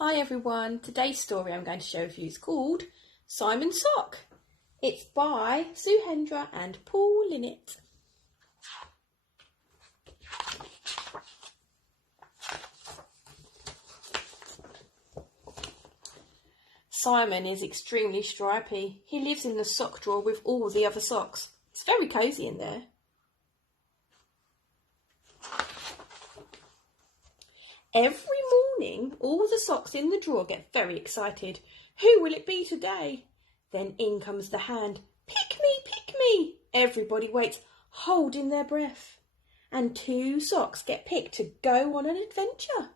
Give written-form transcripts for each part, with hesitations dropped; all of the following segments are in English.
Hi everyone, today's story I'm going to show you is called Simon's Sock. It's by Sue Hendra and Paul Linnet. Simon is extremely stripy. He lives in the sock drawer with all the other socks. It's very cosy in there. Every morning, all the socks in the drawer get very excited. Who will it be today? Then in comes the hand. Pick me, pick me. Everybody waits, holding their breath. And 2 socks get picked to go on an adventure.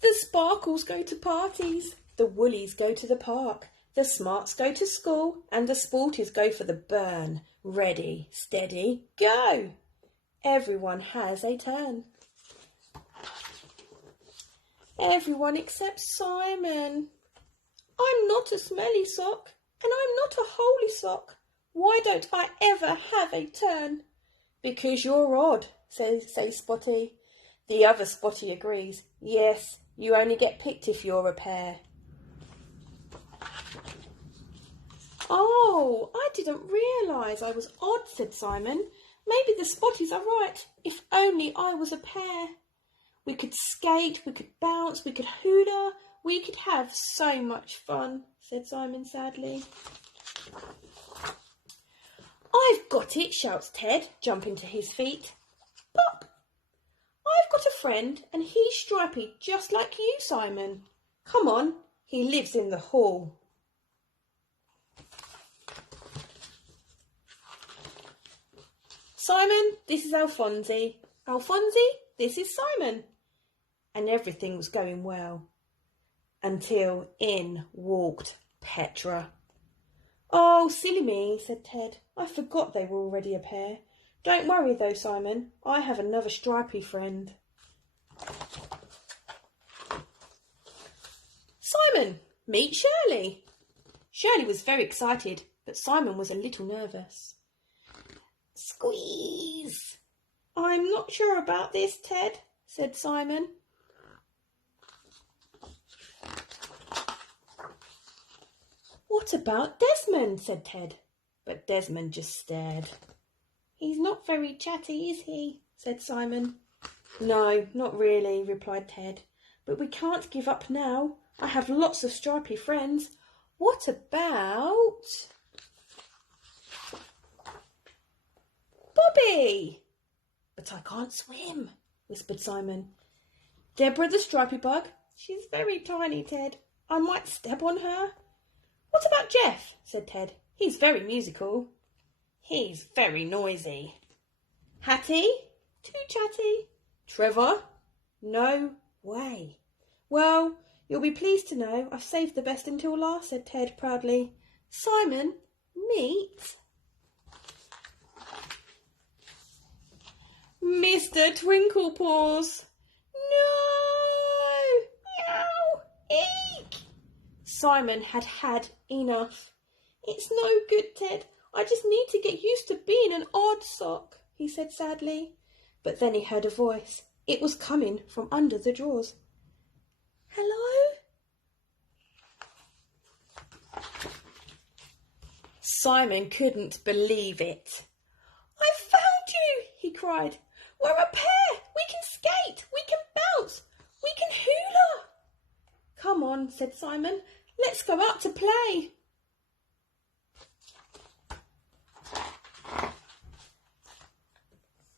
The Sparkles go to parties. The Woolies go to the park. The Smarts go to school. And the Sporties go for the burn. Ready, steady, go. Everyone has a turn. Everyone except Simon. I'm not a smelly sock, and I'm not a holy sock. Why don't I ever have a turn? Because you're odd, says Spotty. The other Spotty agrees. Yes, you only get picked if you're a pair. Oh, I didn't realise I was odd, said Simon. Maybe the Spotties are right. If only I was a pair. We could skate, we could bounce, we could hula. We could have so much fun, said Simon sadly. I've got it, shouts Ted, jumping to his feet. Pop! I've got a friend and he's stripy just like you, Simon. Come on, he lives in the hall. Simon, this is Alphonsie. Alphonsie, this is Simon. And everything was going well. Until in walked Petra. Oh, silly me, said Ted. I forgot they were already a pair. Don't worry though, Simon. I have another stripy friend. Simon, meet Shirley. Shirley was very excited, but Simon was a little nervous. Squeeze! I'm not sure about this, Ted, said Simon. What about Desmond, said Ted, but Desmond just stared. He's not very chatty, is he, said Simon. No, not really, replied Ted, but we can't give up now. I have lots of stripy friends. What about Bobby? But I can't swim, whispered Simon. Deborah the stripy bug. She's very tiny, Ted. I might step on her. What about Jeff? Said Ted. He's very musical. He's very noisy. Hattie? Too chatty. Trevor? No way. Well, you'll be pleased to know I've saved the best until last, said Ted proudly. Simon, meet Mr. Twinklepaws. No! Meow! Eek! Simon had had enough. It's no good, Ted. I just need to get used to being an odd sock, he said sadly. But then he heard a voice. It was coming from under the drawers. Hello? Simon couldn't believe it. I found you, he cried. We're a pair. We can skate. We can bounce. We can hula. Come on, said Simon. Let's go out to play.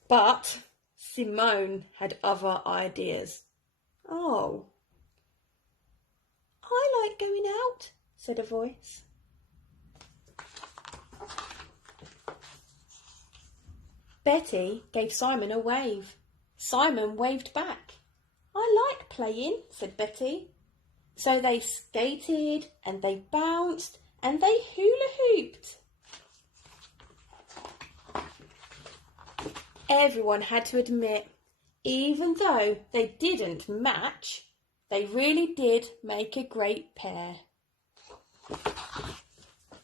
But Simone had other ideas. Oh. I like going out, said a voice. Betty gave Simon a wave. Simon waved back. I like playing, said Betty. So they skated and they bounced and they hula hooped. Everyone had to admit, even though they didn't match, they really did make a great pair.